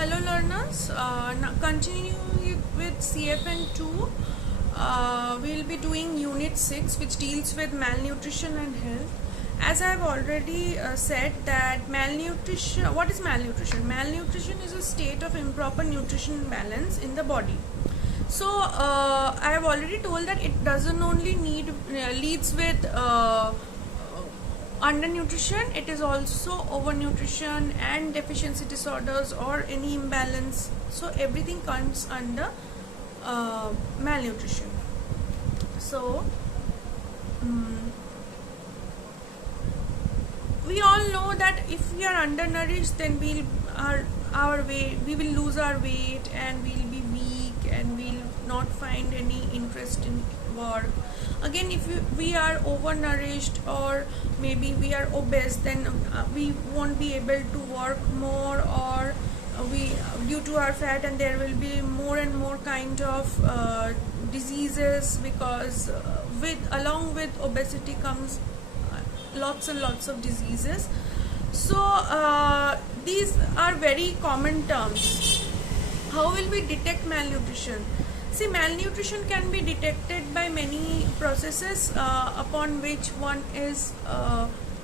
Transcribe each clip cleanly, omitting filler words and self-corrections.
Hello learners, now continuing with CFN2, we'll be doing Unit 6 which deals with malnutrition and health. As I have already said that malnutrition, what is malnutrition? Malnutrition is a state of improper nutrition balance in the body. So I have already told that it doesn't only leads with undernutrition, it is also overnutrition and deficiency disorders or any imbalance. So everything comes under malnutrition. So we all know that if we are undernourished, then we will lose our weight and we'll be weak and we'll not find any interest in work. Again, if we are overnourished or maybe we are obese, then we won't be able to work more, or we due to our fat, and there will be more and more kind of diseases, because along with obesity comes lots and lots of diseases. So these are very common terms. How will we detect malnutrition? See, malnutrition can be detected by many processes, upon which one is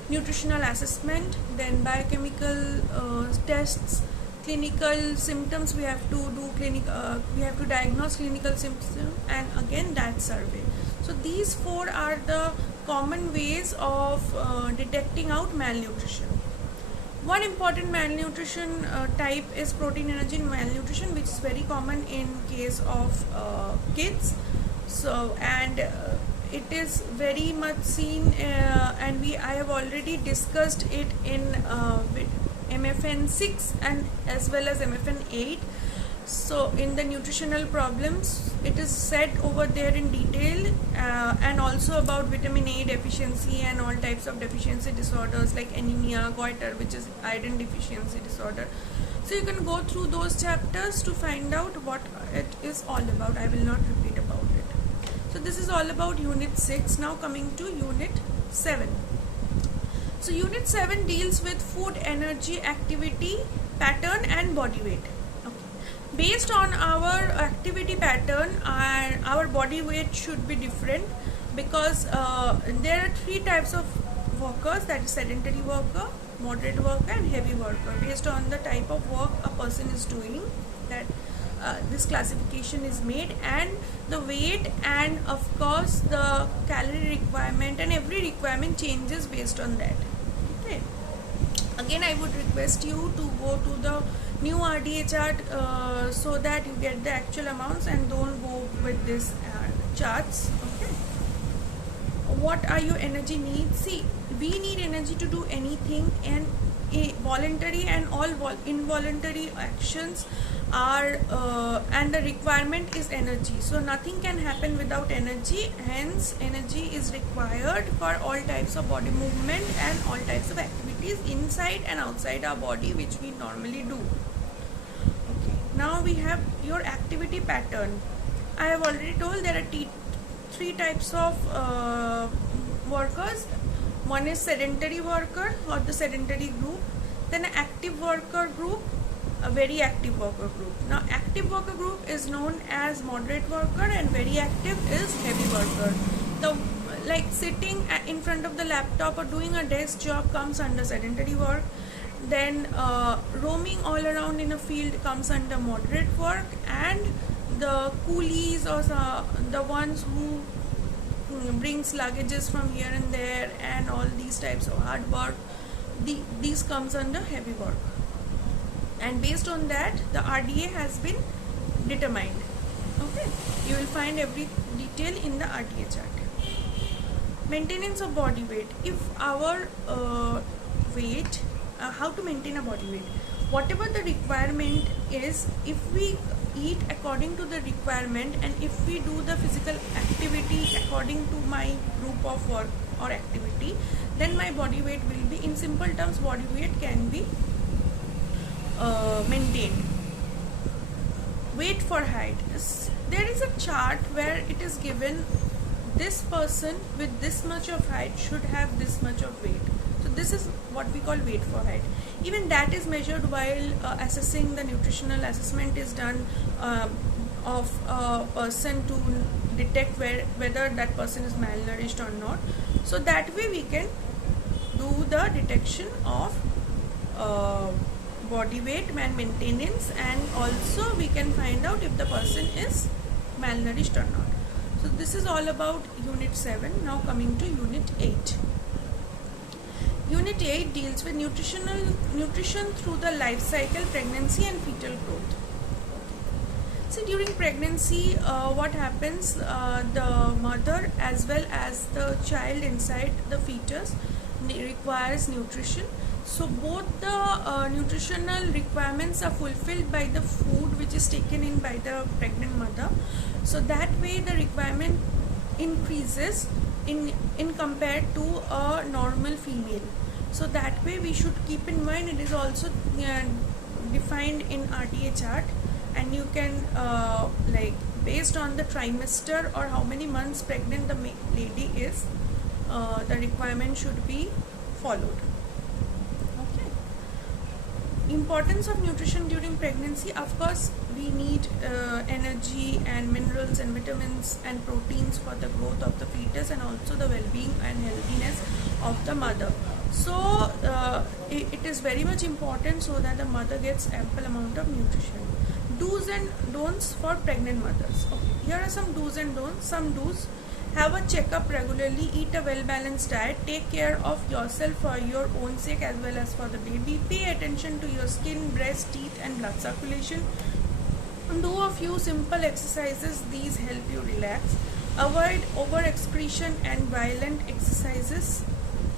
nutritional assessment, then biochemical tests, clinical symptoms. We have to do we have to diagnose clinical symptoms, and again that survey. So these four are the common ways of detecting out malnutrition. One important malnutrition type is protein energy malnutrition, which is very common in case of kids. So it is very much seen, and I have already discussed it in MFN 6 and as well as MFN 8. So in the nutritional problems, it is said over there in detail, and also about vitamin A deficiency and all types of deficiency disorders like anemia, goiter, which is iron deficiency disorder. So you can go through those chapters to find out what it is all about. I will not repeat about it. So this is all about Unit 6. Now coming to Unit 7. So Unit 7 deals with food, energy, activity, pattern and body weight. Based on our activity pattern, our body weight should be different, because there are three types of workers, that is sedentary worker, moderate worker and heavy worker. Based on the type of work a person is doing, that this classification is made, and the weight and of course the calorie requirement, and every requirement changes based on that. Okay. Again, I would request you to go to the new RDA chart so that you get the actual amounts and don't go with this charts. Okay. What are your energy needs? See, we need energy to do anything, and voluntary and all involuntary actions are and the requirement is energy. So nothing can happen without energy, hence energy is required for all types of body movement and all types of activities inside and outside our body, which we normally do. Okay. Now we have your activity pattern. I have already told there are three types of workers. One is sedentary worker or the sedentary group, then an active worker group, a very active worker group. Now active worker group is known as moderate worker, and very active is heavy worker. Like sitting in front of the laptop or doing a desk job comes under sedentary work. Then roaming all around in a field comes under moderate work, and the coolies or the ones who brings luggages from here and there and all these types of hard work, these comes under heavy work. And based on that, the RDA has been determined. Okay, you will find every detail in the RDA chart. Maintenance of body weight. If our weight, how to maintain a body weight? Whatever the requirement is, if we eat according to the requirement, and if we do the physical activity according to my group of work or activity, then my body weight will be, in simple terms, body weight can be maintained. Weight for height. There is a chart where it is given this person with this much of height should have this much of weight. So this is what we call weight for height. Even that is measured while assessing. The nutritional assessment is done of a person to detect whether that person is malnourished or not. So that way we can do the detection of body weight and maintenance, and also we can find out if the person is malnourished or not. So this is all about unit 7. Now coming to unit 8. Unit 8 deals with nutrition through the life cycle, pregnancy and fetal growth. See, during pregnancy, what happens, the mother as well as the child inside the fetus requires nutrition. So both the nutritional requirements are fulfilled by the food which is taken in by the pregnant mother. So that way the requirement increases in compared to a normal female. So that way we should keep in mind, it is also defined in RDA chart, and you can like based on the trimester or how many months pregnant the lady is, the requirement should be followed. Importance of nutrition during pregnancy. Of course, we need energy and minerals and vitamins and proteins for the growth of the fetus and also the well-being and healthiness of the mother. So it is very much important so that the mother gets ample amount of nutrition. Do's and don'ts for pregnant mothers. Okay, here are some do's and don'ts. Some do's: have a checkup regularly, eat a well-balanced diet, take care of yourself for your own sake as well as for the baby, pay attention to your skin, breast, teeth and blood circulation, do a few simple exercises, these help you relax, avoid over-excretion and violent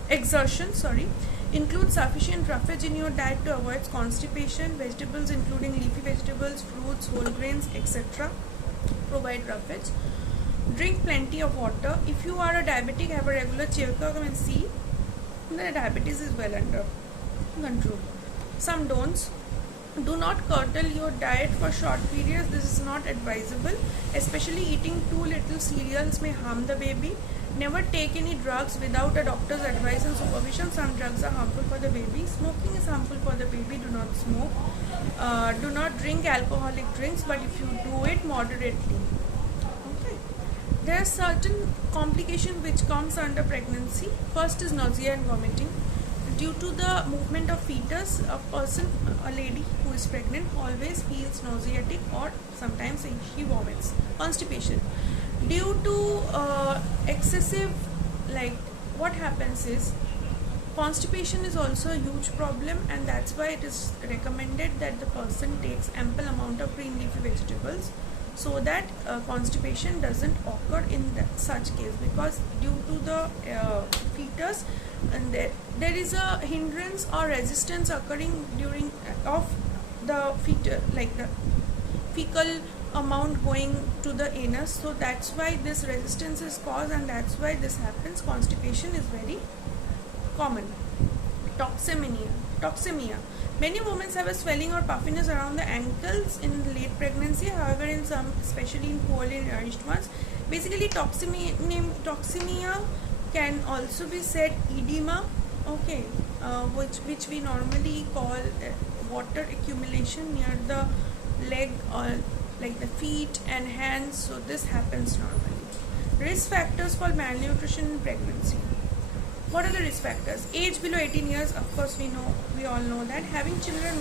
exertion, include sufficient roughage in your diet to avoid constipation, vegetables including leafy vegetables, fruits, whole grains, etc. provide roughage. Drink plenty of water. If you are a diabetic, have a regular checkup and see the diabetes is well under control. Some don'ts: do not curtail your diet for short periods. This is not advisable. Especially eating too little cereals may harm the baby. Never take any drugs without a doctor's advice and supervision. Some drugs are harmful for the baby. Smoking is harmful for the baby. Do not smoke. Do not drink alcoholic drinks, but if you do it moderately. There are certain complications which comes under pregnancy. First is nausea and vomiting. Due to the movement of fetus, a lady who is pregnant always feels nauseatic or sometimes she vomits. Constipation. Due to excessive, what happens is, constipation is also a huge problem, and that's why it is recommended that the person takes ample amount of green leafy vegetables, so that constipation doesn't occur in such case, because due to the fetus, and there is a hindrance or resistance occurring during of the fetus, like the fecal amount going to the anus. So that's why this resistance is caused, and that's why this happens. Constipation is very common. Toxemia. Many women have a swelling or puffiness around the ankles in late pregnancy. However, in some, especially in poorly nourished ones, basically toxemia can also be said edema, okay, which we normally call water accumulation near the leg or like the feet and hands. So this happens normally. Risk factors for malnutrition in pregnancy. What are the risk factors? Age below 18 years, of course we all know that. Having children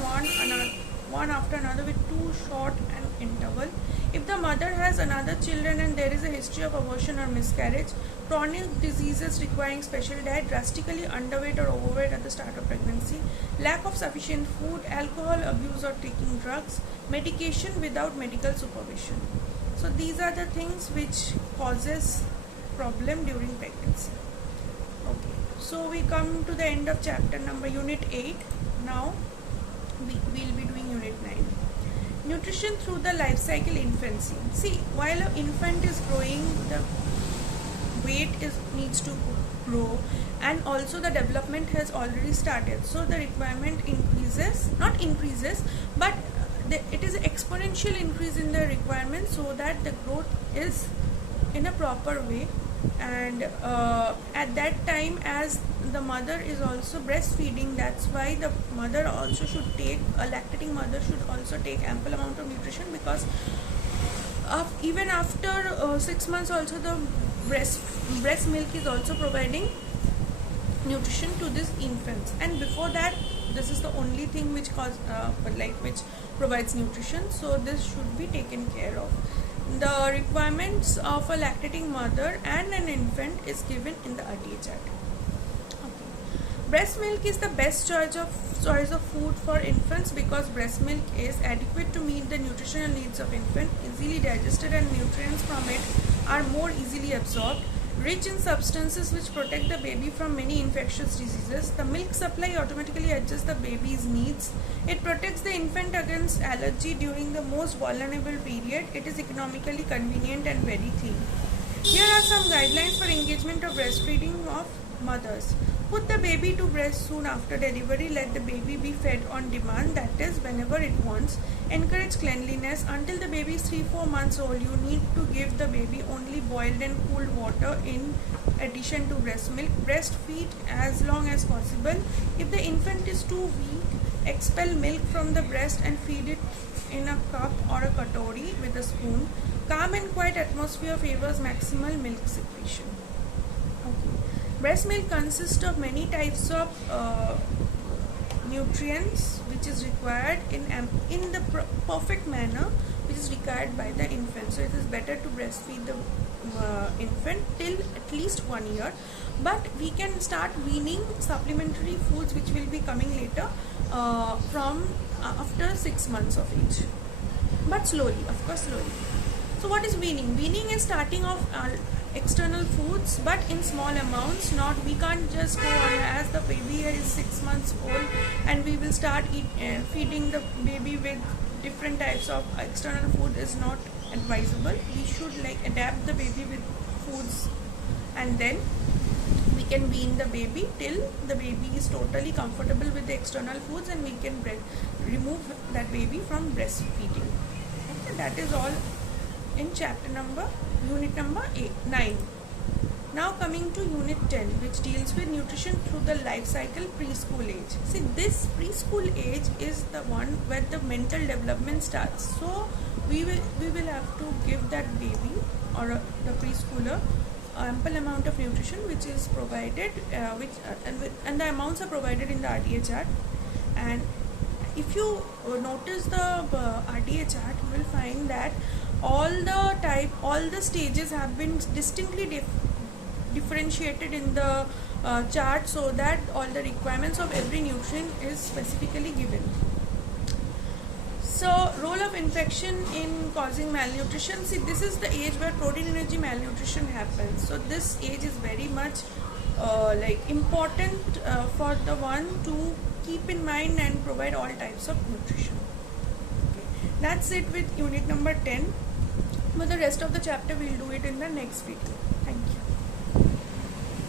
one after another with too short an interval. If the mother has another children and there is a history of abortion or miscarriage. Chronic diseases requiring special diet. Drastically underweight or overweight at the start of pregnancy. Lack of sufficient food. Alcohol abuse or taking drugs. Medication without medical supervision. So these are the things which causes problem during pregnancy. Okay, so we come to the end of chapter number unit 8. Now we will be doing unit 9. Nutrition through the life cycle, infancy. See, while an infant is growing, the weight needs to grow, and also the development has already started. So the requirement not increases, but it is an exponential increase in the requirement, so that the growth is in a proper way. And at that time, as the mother is also breastfeeding, that's why the mother also should take, a lactating mother should also take ample amount of nutrition, because even after 6 months also the breast milk is also providing nutrition to these infants, and before that this is the only thing which which provides nutrition, so this should be taken care of. The requirements of a lactating mother and an infant is given in the RDA chart. Okay. Breast milk is the best choice of food for infants because breast milk is adequate to meet the nutritional needs of infant, easily digested, and nutrients from it are more easily absorbed. Rich in substances which protect the baby from many infectious diseases, the milk supply automatically adjusts the baby's needs. It protects the infant against allergy during the most vulnerable period. It is economically convenient and very thin. Here are some guidelines for engagement of breastfeeding of mothers. Put the baby to breast soon after delivery. Let the baby be fed on demand, that is, whenever it wants. Encourage cleanliness. Until the baby is 3-4 months old, you need to give the baby only boiled and cooled water in addition to breast milk. Breastfeed as long as possible. If the infant is too weak, expel milk from the breast and feed it in a cup or a katori with a spoon. Calm and quiet atmosphere favors maximal milk secretion. Okay. Breast milk consists of many types of nutrients which is required in the perfect manner which is required by the infant. So it is better to breastfeed the infant till at least 1 year, but we can start weaning supplementary foods which will be coming later from after 6 months of age, but slowly, of course slowly. So what is weaning? Weaning is starting off external foods but in small amounts. We can't just go on as the baby is 6 months old and we will start feeding the baby with different types of external food is not advisable. We should adapt the baby with foods, and then we can wean the baby till the baby is totally comfortable with the external foods, and we can remove that baby from breastfeeding. Okay, that is all in unit number 9. Now coming to unit 10, which deals with nutrition through the life cycle, preschool age. See, this preschool age is the one where the mental development starts. So we will have to give that baby or the preschooler ample amount of nutrition which is provided, and the amounts are provided in the RDA chart. And if you notice the RDA chart, you will find that all the stages have been distinctly differentiated in the chart, so that all the requirements of every nutrient is specifically given. So, role of infection in causing malnutrition. See, this is the age where protein energy malnutrition happens. So this age is very much important for the one to keep in mind and provide all types of nutrition. Okay. That's it with unit number 10. But the rest of the chapter we'll do it in the next video. Thank you.